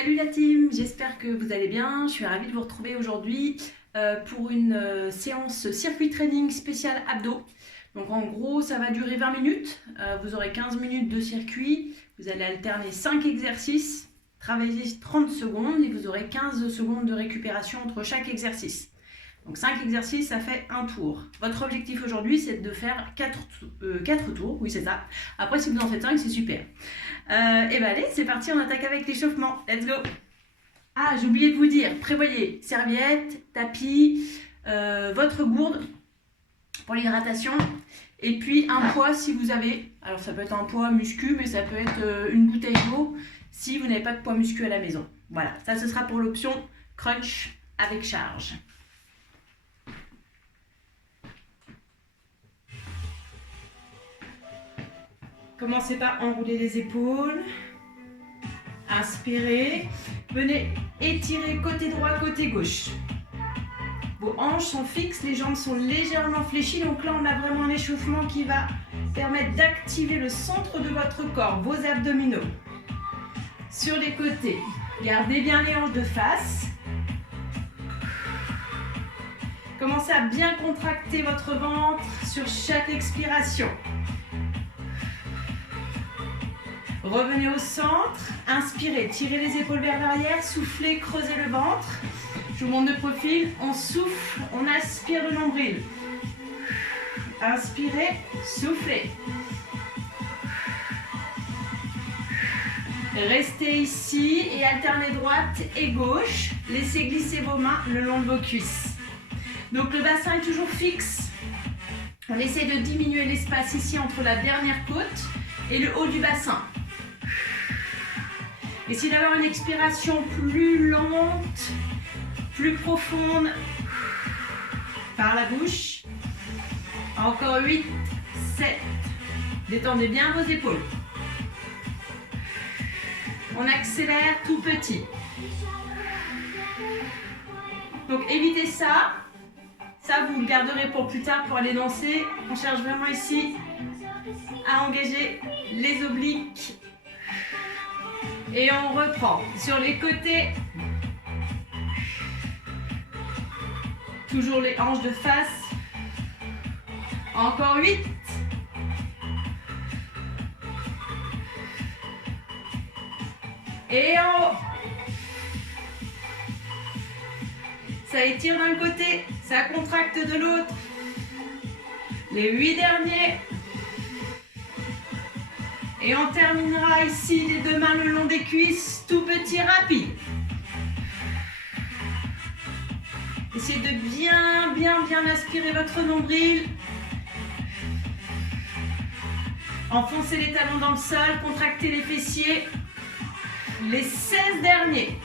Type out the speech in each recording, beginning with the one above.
Salut la team, j'espère que vous allez bien. Je suis ravie de vous retrouver aujourd'hui pour une séance circuit training spécial abdos. Donc en gros, ça va durer 20 minutes. Vous aurez 15 minutes de circuit. Vous allez alterner 5 exercices, travailler 30 secondes et vous aurez 15 secondes de récupération entre chaque exercice. Donc 5 exercices, ça fait un tour. Votre objectif aujourd'hui, c'est de faire 4 tours. Oui, c'est ça. Après, si vous en faites 5, c'est super. Et ben allez, c'est parti, on attaque avec l'échauffement. Let's go. Ah, j'ai oublié de vous dire, prévoyez serviette, tapis, votre gourde pour l'hydratation. Et puis un poids si vous avez. Alors ça peut être un poids muscu, mais ça peut être une bouteille d'eau si vous n'avez pas de poids muscu à la maison. Voilà, ça ce sera pour l'option crunch avec charge. Commencez par enrouler les épaules. Inspirez. Venez étirer côté droit, côté gauche. Vos hanches sont fixes, les jambes sont légèrement fléchies. Donc là, on a vraiment un échauffement qui va permettre d'activer le centre de votre corps, vos abdominaux. Sur les côtés, gardez bien les hanches de face. Commencez à bien contracter votre ventre sur chaque expiration. Revenez au centre, inspirez, tirez les épaules vers l'arrière, soufflez, creusez le ventre. Je vous montre de profil, on souffle, on aspire le nombril. Inspirez, soufflez. Restez ici et alternez droite et gauche. Laissez glisser vos mains le long de vos cuisses. Donc le bassin est toujours fixe. On essaie de diminuer l'espace ici entre la dernière côte et le haut du bassin. Essayez d'avoir une expiration plus lente, plus profonde par la bouche. Encore 8, 7. Détendez bien vos épaules. On accélère tout petit. Donc évitez ça. Ça, vous le garderez pour plus tard pour aller danser. On cherche vraiment ici à engager les obliques. Et on reprend sur les côtés. Toujours les hanches de face. Encore 8. Et en haut. Ça étire d'un côté, ça contracte de l'autre. Les 8 derniers. Et on terminera ici, les deux mains le long des cuisses, tout petit, rapide. Essayez de bien aspirer votre nombril. Enfoncez les talons dans le sol, contractez les fessiers. Les 16 derniers.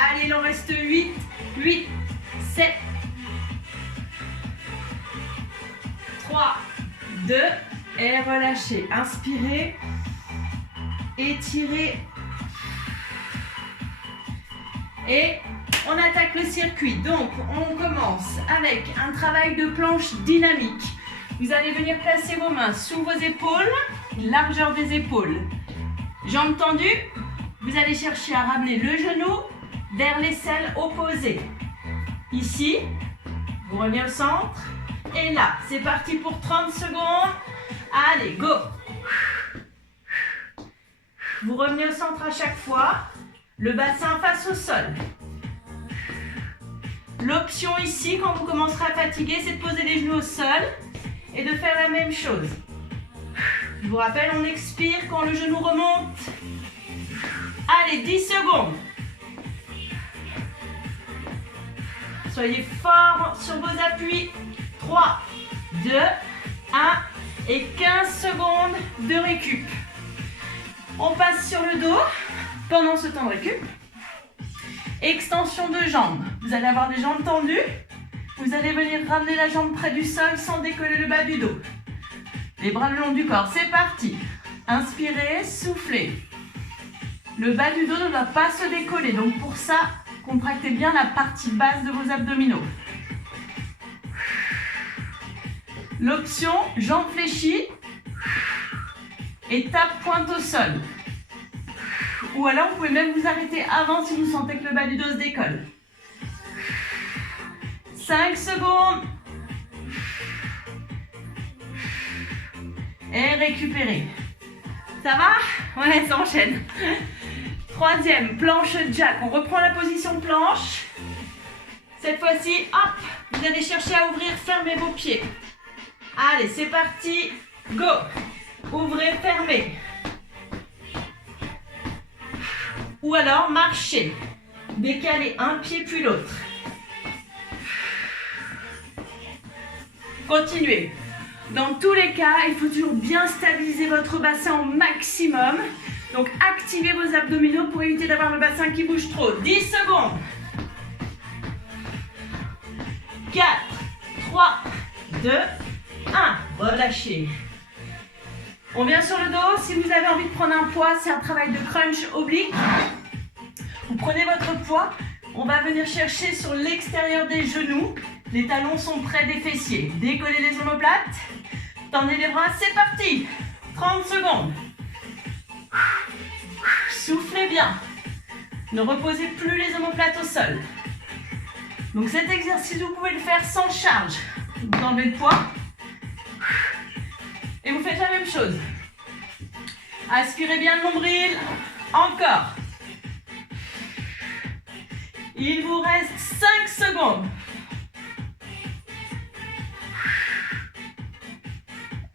Allez, il en reste 8, 8, 7, 3, 2, et relâchez. Inspirez, étirez. Et on attaque le circuit. Donc, on commence avec un travail de planche dynamique. Vous allez venir placer vos mains sous vos épaules, largeur des épaules. Jambes tendues, vous allez chercher à ramener le genou vers l'aisselle opposée. Ici, vous revenez au centre. Et là, c'est parti pour 30 secondes. Allez, go! Vous revenez au centre à chaque fois. Le bassin face au sol. L'option ici, quand vous commencerez à fatiguer, c'est de poser les genoux au sol et de faire la même chose. Je vous rappelle, on expire quand le genou remonte. Allez, 10 secondes. Soyez fort sur vos appuis. 3, 2, 1 et 15 secondes de récup. On passe sur le dos pendant ce temps de récup. Extension de jambes. Vous allez avoir les jambes tendues. Vous allez venir ramener la jambe près du sol sans décoller le bas du dos. Les bras le long du corps. C'est parti. Inspirez, soufflez. Le bas du dos ne doit pas se décoller. Donc pour ça, contractez bien la partie basse de vos abdominaux. L'option jambes fléchies. et tape pointe au sol. Ou alors, vous pouvez même vous arrêter avant si vous sentez que le bas du dos se décolle. 5 secondes. Et récupérez. Ça va? Ouais, ça enchaîne. Troisième, planche jack. On reprend la position planche. Cette fois-ci, hop, vous allez chercher à ouvrir, fermez vos pieds. Allez, c'est parti. Go. Ouvrez, fermez. Ou alors, marchez. Décalez un pied puis l'autre. Continuez. Dans tous les cas, il faut toujours bien stabiliser votre bassin au maximum. Donc, activez vos abdominaux pour éviter d'avoir le bassin qui bouge trop. 10 secondes. 4, 3, 2, 1. Relâchez. On vient sur le dos. Si vous avez envie de prendre un poids, c'est un travail de crunch oblique. Vous prenez votre poids. On va venir chercher sur l'extérieur des genoux. Les talons sont près des fessiers. Décollez les omoplates. Tendez les bras. C'est parti. 30 secondes. Soufflez bien. Ne reposez plus les omoplates au sol. Donc cet exercice, vous pouvez le faire sans charge. Vous enlevez le poids. Et vous faites la même chose. Aspirez bien le nombril. Encore. Il vous reste 5 secondes.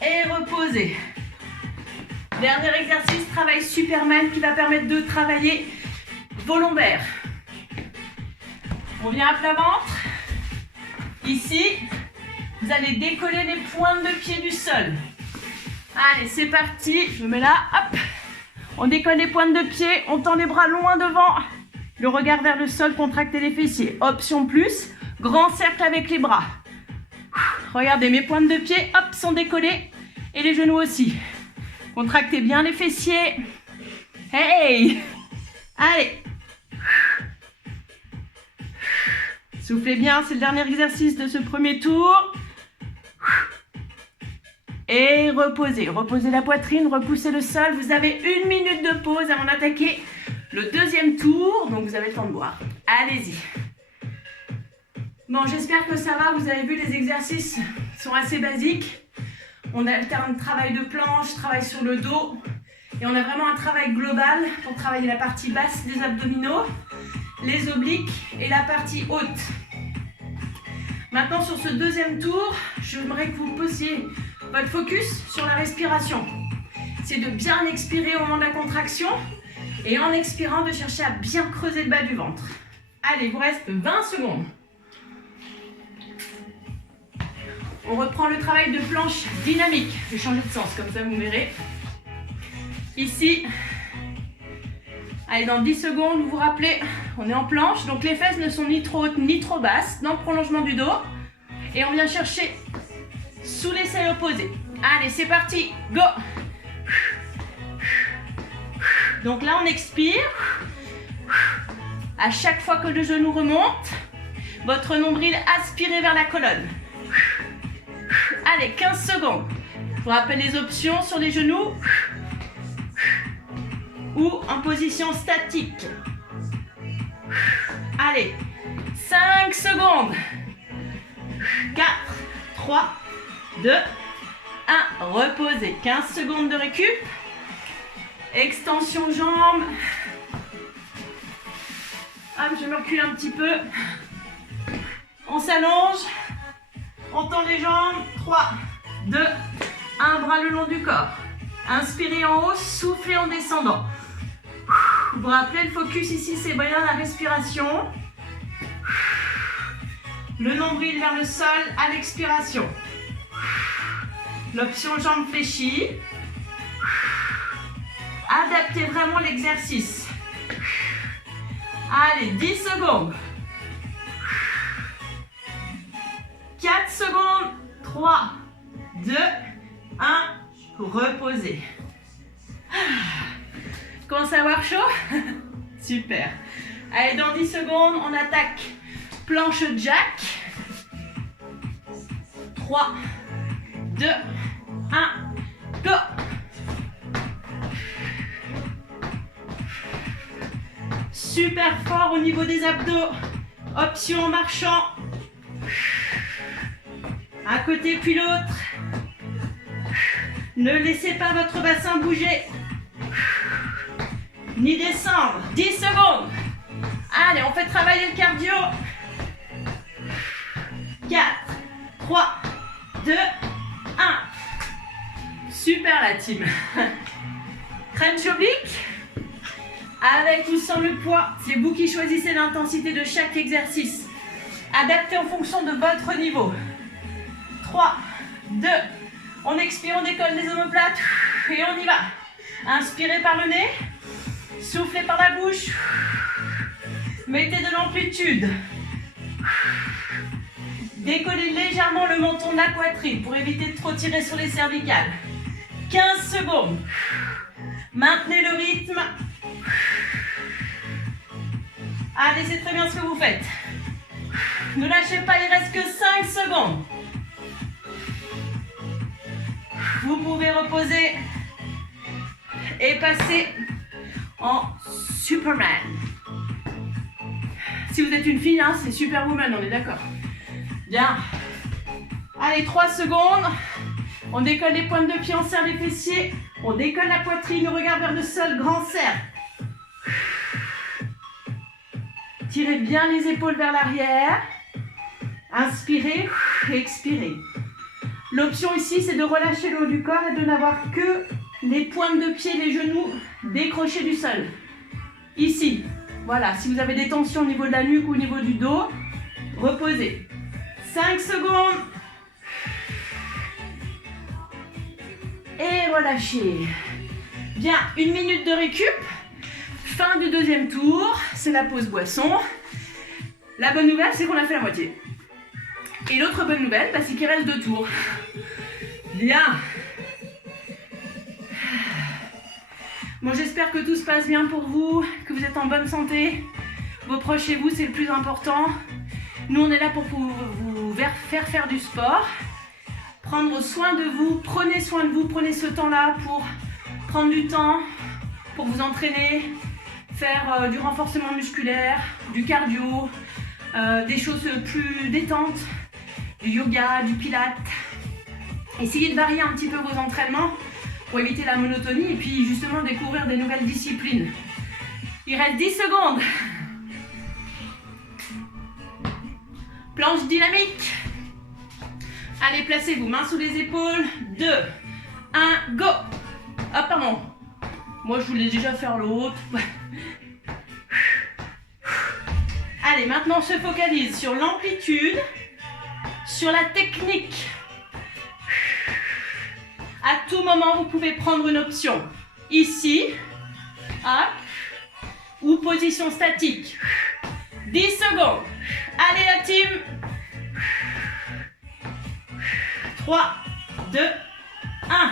Et reposez. Dernier exercice, travail Superman qui va permettre de travailler vos lombaires. On vient à plat ventre. Ici, vous allez décoller les pointes de pied du sol. Allez, c'est parti. Je me mets là, hop. On décolle les pointes de pied, on tend les bras loin devant. Le regard vers le sol, contractez les fessiers. Option plus, grand cercle avec les bras. Regardez, mes pointes de pied, hop, sont décollées. Et les genoux aussi. Contractez bien les fessiers. Hey! Allez! Soufflez bien, c'est le dernier exercice de ce premier tour. Et reposez. Reposez la poitrine, repoussez le sol. Vous avez 1 minute de pause avant d'attaquer le deuxième tour. Donc vous avez le temps de boire. Allez-y. Bon, j'espère que ça va. Vous avez vu, les exercices sont assez basiques. On alterne travail de planche, travail sur le dos. Et on a vraiment un travail global pour travailler la partie basse des abdominaux, les obliques et la partie haute. Maintenant, sur ce deuxième tour, j'aimerais que vous posiez votre focus sur la respiration. C'est de bien expirer au moment de la contraction et en expirant, de chercher à bien creuser le bas du ventre. Allez, il vous reste 20 secondes. On reprend le travail de planche dynamique. Je vais changer de sens, comme ça vous verrez. Ici. Allez, dans 10 secondes, vous vous rappelez, on est en planche. Donc les fesses ne sont ni trop hautes ni trop basses. Dans le prolongement du dos. Et on vient chercher sous l'aisselle opposé. Allez, c'est parti. Go. Donc là, on expire. À chaque fois que le genou remonte, votre nombril aspirez vers la colonne. Allez, 15 secondes. Je vous rappelle les options sur les genoux ou en position statique. Allez, 5 secondes. 4, 3, 2, 1. Reposez. 15 secondes de récup. Extension jambes. Hop, je me recule un petit peu. On s'allonge. On tend les jambes. 3, 2, 1. Bras le long du corps. Inspirez en haut, soufflez en descendant. Vous vous rappelez, le focus ici, c'est bien la respiration. Le nombril vers le sol à l'expiration. L'option jambes fléchies. Adaptez vraiment l'exercice. Allez, 10 secondes. 4 secondes. 3, 2, 1. Reposez. Commence à avoir chaud? Super. Allez, dans 10 secondes, on attaque planche jack. 3, 2, 1, go. super fort au niveau des abdos. Option en marchant. Un côté puis l'autre. Ne laissez pas votre bassin bouger. Ni descendre. 10 secondes. Allez, on fait travailler le cardio. 4, 3, 2, 1. Super la team. Crunch oblique. Avec ou sans le poids, c'est vous qui choisissez l'intensité de chaque exercice. Adaptez en fonction de votre niveau. 3, 2, on expire, on décolle les omoplates et on y va. Inspirez par le nez, soufflez par la bouche, mettez de l'amplitude. Décollez légèrement le menton de la poitrine pour éviter de trop tirer sur les cervicales. 15 secondes. Maintenez le rythme. Allez, c'est très bien ce que vous faites. Ne lâchez pas, il reste que 5 secondes. Vous pouvez reposer et passer en Superman. Si vous êtes une fille, hein, c'est Superwoman, on est d'accord. Bien. Allez, 3 secondes. On décolle les pointes de pied, on serre les fessiers. On décolle la poitrine, on regarde vers le sol, grand cercle. Tirez bien les épaules vers l'arrière. Inspirez, expirez. L'option ici, c'est de relâcher le haut du corps et de n'avoir que les pointes de pied, les genoux décrochés du sol. Ici, voilà, si vous avez des tensions au niveau de la nuque ou au niveau du dos, reposez. 5 secondes. Et relâchez. Bien, 1 minute de récup. Fin du deuxième tour, c'est la pause boisson. La bonne nouvelle, c'est qu'on a fait la moitié. Et l'autre bonne nouvelle, bah, c'est qu'il reste 2 tours. Bien. Bon, j'espère que tout se passe bien pour vous, que vous êtes en bonne santé. Vos proches et vous, c'est le plus important. Nous, on est là pour vous faire du sport. Prendre soin de vous, prenez soin de vous, prenez ce temps-là pour prendre du temps, pour vous entraîner, faire du renforcement musculaire, du cardio, des choses plus détentes, du yoga, du pilates. Essayez de varier un petit peu vos entraînements pour éviter la monotonie et puis justement découvrir des nouvelles disciplines. Il reste 10 secondes. Planche dynamique. Allez, placez-vous, mains sous les épaules. 2, 1, go. Ah, pardon. Moi, je voulais déjà faire l'autre. Allez, maintenant, on se focalise sur l'amplitude, sur la technique. À tout moment, vous pouvez prendre une option. Ici, hop, ou position statique. 10 secondes. Allez, la team. 3, 2, 1.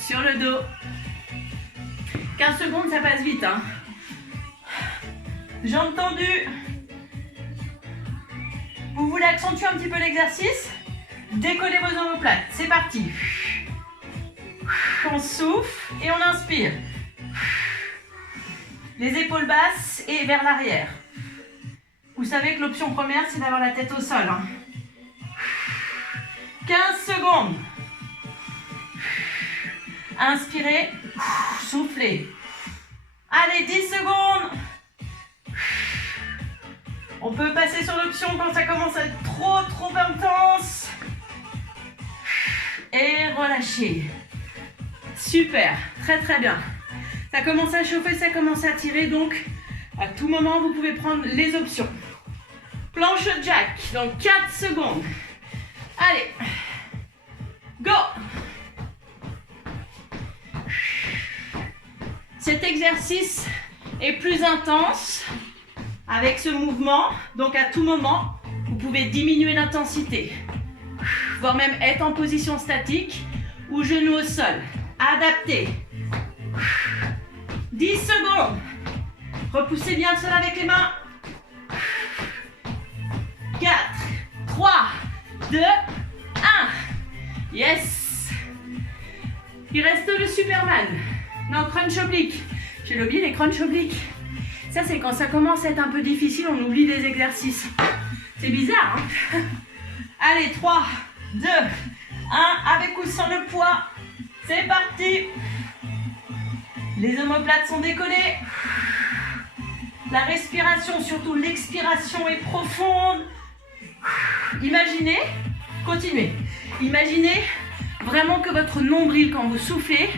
Sur le dos. 15 secondes, ça passe vite, hein. Jambes tendues. Vous voulez accentuer un petit peu l'exercice? Décollez vos omoplates. C'est parti. On souffle et on inspire. Les épaules basses et vers l'arrière. Vous savez que l'option première, c'est d'avoir la tête au sol, hein. 15 secondes. Inspirez, soufflez. Allez, 10 secondes. On peut passer sur l'option quand ça commence à être trop intense. Et relâchez. Super, très bien. Ça commence à chauffer, ça commence à tirer, donc à tout moment, vous pouvez prendre les options. Planche jack, dans 4 secondes. Allez, go! Cet exercice est plus intense avec ce mouvement, donc à tout moment, vous pouvez diminuer l'intensité, voire même être en position statique ou genou au sol. Adaptez. 10 secondes. Repoussez bien le sol avec les mains. 4, 3, 2, 1. Yes. Il reste le Superman. Non, crunch oblique. J'ai oublié les crunchs obliques. Ça, c'est quand ça commence à être un peu difficile, on oublie des exercices. C'est bizarre, hein? Allez, 3, 2, 1, avec ou sans le poids. C'est parti. Les omoplates sont décollées. La respiration, surtout l'expiration est profonde. Imaginez, continuez. Imaginez vraiment que votre nombril, quand vous soufflez,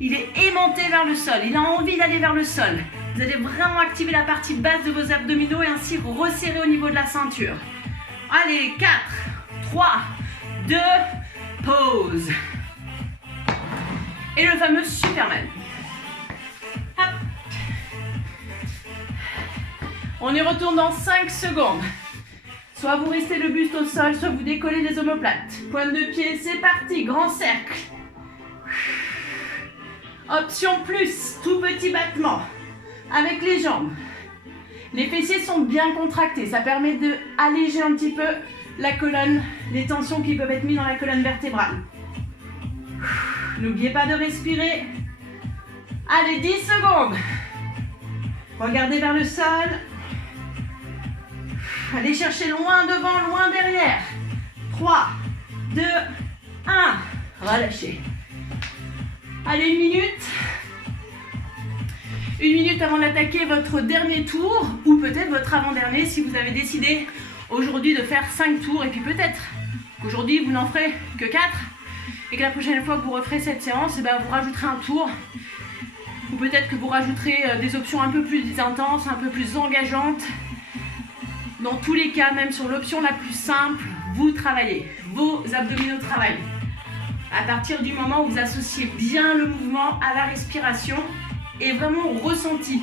il est aimanté vers le sol. Il a envie d'aller vers le sol. Vous allez vraiment activer la partie basse de vos abdominaux et ainsi resserrer au niveau de la ceinture. Allez, 4, 3, 2, pause. Et le fameux Superman. Hop. On y retourne dans 5 secondes. Soit vous restez le buste au sol, soit vous décollez les omoplates. Pointe de pied, c'est parti, grand cercle. Option plus, tout petit battement. Avec les jambes. Les fessiers sont bien contractés, ça permet d'alléger un petit peu la colonne, les tensions qui peuvent être mises dans la colonne vertébrale. N'oubliez pas de respirer. Allez, 10 secondes. Regardez vers le sol. Allez chercher loin devant, loin derrière. 3, 2, 1. Relâchez. Allez, 1 minute. 1 minute avant d'attaquer votre dernier tour, ou peut-être votre avant-dernier si vous avez décidé aujourd'hui de faire 5 tours, et puis peut-être qu'aujourd'hui vous n'en ferez que 4, et que la prochaine fois que vous referez cette séance, vous rajouterez un tour, ou peut-être que vous rajouterez des options un peu plus intenses, un peu plus engageantes. Dans tous les cas, même sur l'option la plus simple, vous travaillez, vos abdominaux travaillent. À partir du moment où vous associez bien le mouvement à la respiration, et vraiment au ressenti.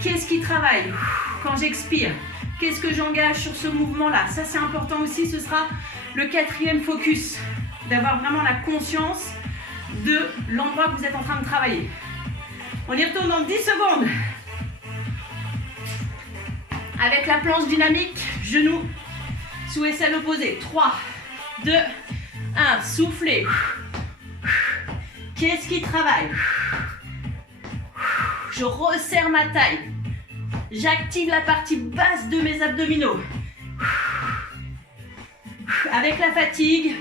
Qu'est-ce qui travaille quand j'expire? Qu'est-ce que j'engage sur ce mouvement-là? Ça, c'est important aussi, ce sera le 4e focus. D'avoir vraiment la conscience de l'endroit que vous êtes en train de travailler. On y retourne dans 10 secondes. Avec la planche dynamique, genoux sous aisselle opposée. 3, 2, 1. Soufflez. Qu'est-ce qui travaille? Je resserre ma taille. J'active la partie basse de mes abdominaux. Avec la fatigue,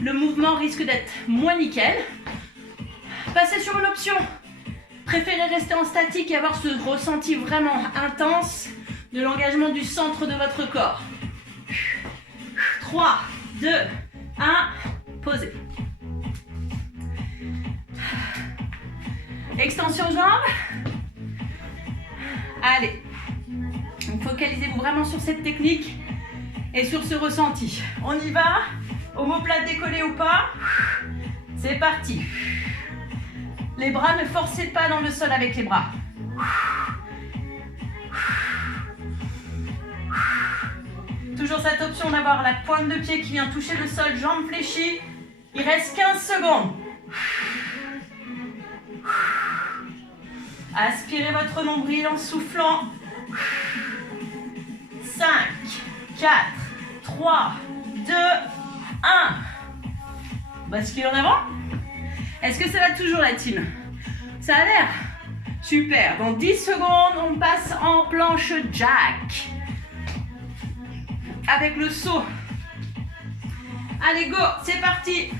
le mouvement risque d'être moins nickel. Passez sur une option. Préférez rester en statique et avoir ce ressenti vraiment intense de l'engagement du centre de votre corps. 3, 2, 1, posez. Extension jambes. Allez. Donc focalisez-vous vraiment sur cette technique et sur ce ressenti. On y va. Omoplate décollée ou pas. C'est parti. Les bras, ne forcez pas dans le sol avec les bras. Toujours cette option d'avoir la pointe de pied qui vient toucher le sol, jambes fléchies. Il reste 15 secondes. Aspirez votre nombril en soufflant. 5, 4, 3, 2, 1. Bascule en avant. Est-ce que ça va toujours la team? Ça a l'air super. Dans 10 secondes, on passe en planche jack. Avec le saut. Allez, go, c'est parti.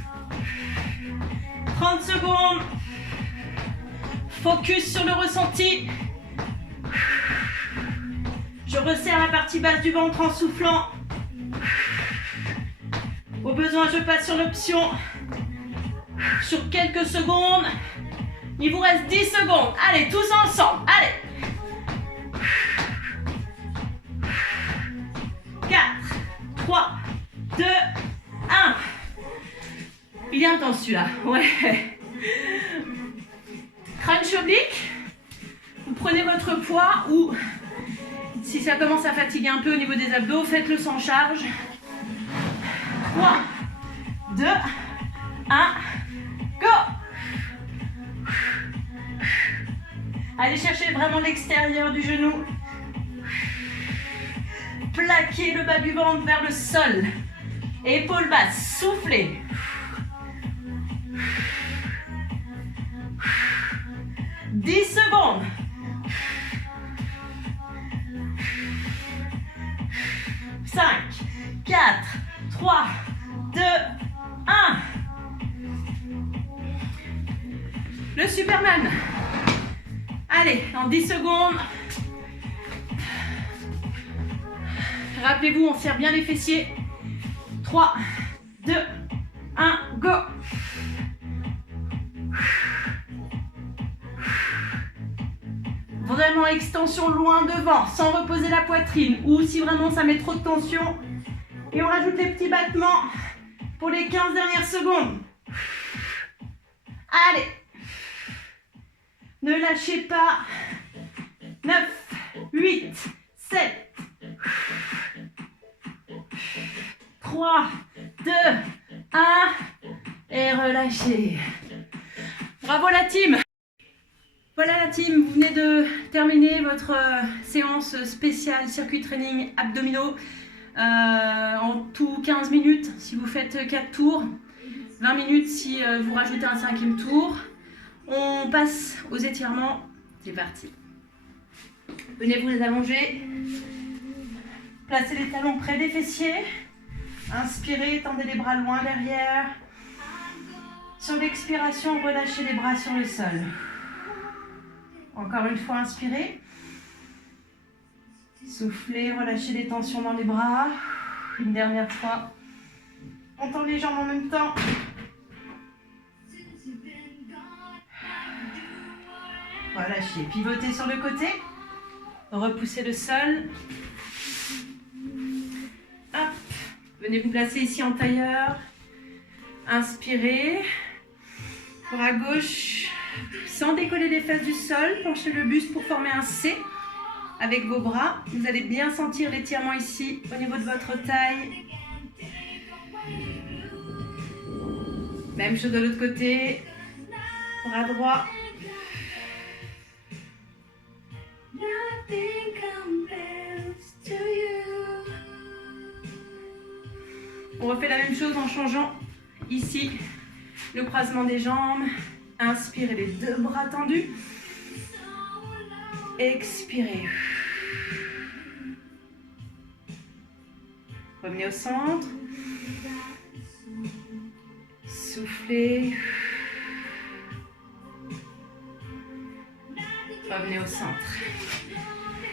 30 secondes. Focus sur le ressenti. Je resserre la partie basse du ventre en soufflant. Au besoin, je passe sur l'option. Sur quelques secondes. Il vous reste 10 secondes. Allez, tous ensemble. Allez. 4, 3, 2, 1. Il est intense celui-là. Ouais. Crunch oblique. Vous prenez votre poids ou si ça commence à fatiguer un peu au niveau des abdos, faites-le sans charge. 3, 2, 1, go! Allez chercher vraiment l'extérieur du genou. Plaquez le bas du ventre vers le sol. Épaules basses, soufflez. 2, 10 secondes. 5, 4, 3, 2, 1. Le Superman. Allez, en 10 secondes. Rappelez-vous, on serre bien les fessiers. 3, 2, 1, go. Vraiment extension loin devant, sans reposer la poitrine. Ou si vraiment ça met trop de tension. Et on rajoute les petits battements pour les 15 dernières secondes. Allez. Ne lâchez pas. 9, 8, 7, 3, 2, 1. Et relâchez. Bravo la team. Voilà la team, vous venez de terminer votre séance spéciale circuit training abdominaux en tout 15 minutes si vous faites 4 tours, 20 minutes si vous rajoutez un 5e tour. On passe aux étirements, c'est parti. Venez vous allonger, placez les talons près des fessiers, inspirez, tendez les bras loin derrière. Sur l'expiration, relâchez les bras sur le sol. Encore une fois, inspirez. Soufflez, relâchez les tensions dans les bras. Une dernière fois. On tend les jambes en même temps. Relâchez, pivotez sur le côté. Repoussez le sol. Hop. Venez vous placer ici en tailleur. Inspirez. Bras gauche. Sans décoller les fesses du sol, penchez le buste pour former un C avec vos bras. Vous allez bien sentir l'étirement ici au niveau de votre taille. Même chose de l'autre côté. Bras droit. On refait la même chose en changeant ici le croisement des jambes. Inspirez les deux bras tendus. Expirez. Revenez au centre. Soufflez. Revenez au centre.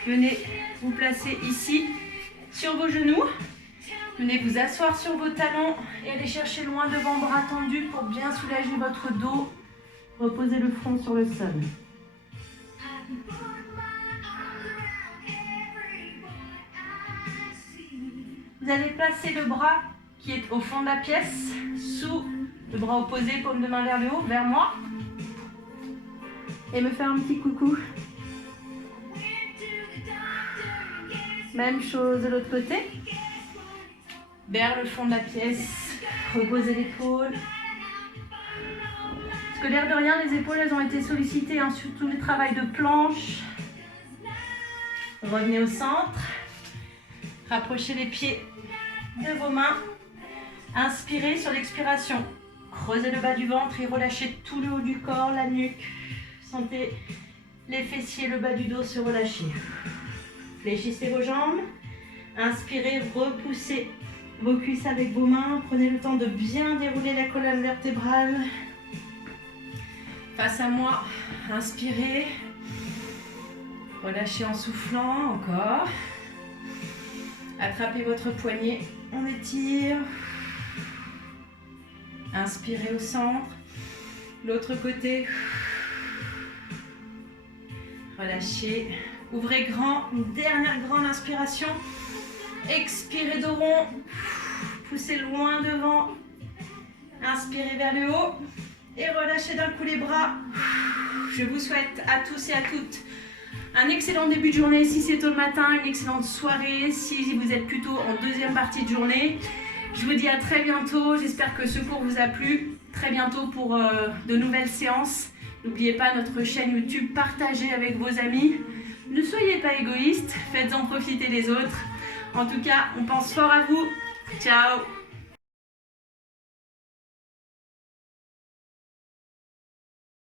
Venez vous placer ici sur vos genoux. Venez vous asseoir sur vos talons et aller chercher loin devant, bras tendus pour bien soulager votre dos. Reposez le front sur le sol. Vous allez placer le bras qui est au fond de la pièce, sous le bras opposé, paume de main vers le haut, vers moi. Et me faire un petit coucou. Même chose de l'autre côté. Vers le fond de la pièce, reposez l'épaule. Parce que l'air de rien, les épaules elles ont été sollicitées, hein, surtout le travail de planche. Revenez au centre. Rapprochez les pieds de vos mains. Inspirez sur l'expiration. Creusez le bas du ventre et relâchez tout le haut du corps, la nuque. Sentez les fessiers, le bas du dos se relâcher. Fléchissez vos jambes. Inspirez, repoussez vos cuisses avec vos mains. Prenez le temps de bien dérouler la colonne vertébrale. Face à moi, inspirez. Relâchez en soufflant, encore. Attrapez votre poignet, on étire. Inspirez au centre. L'autre côté. Relâchez. Ouvrez grand, une dernière grande inspiration. Expirez dos rond. Poussez loin devant. Inspirez vers le haut. Et relâchez d'un coup les bras. Je vous souhaite à tous et à toutes un excellent début de journée si c'est tôt le matin, une excellente soirée si vous êtes plutôt en deuxième partie de journée. Je vous dis à très bientôt, j'espère que ce cours vous a plu. Très bientôt pour de nouvelles séances. N'oubliez pas notre chaîne YouTube, partagez avec vos amis. Ne soyez pas égoïstes, faites-en profiter les autres. En tout cas, on pense fort à vous. Ciao!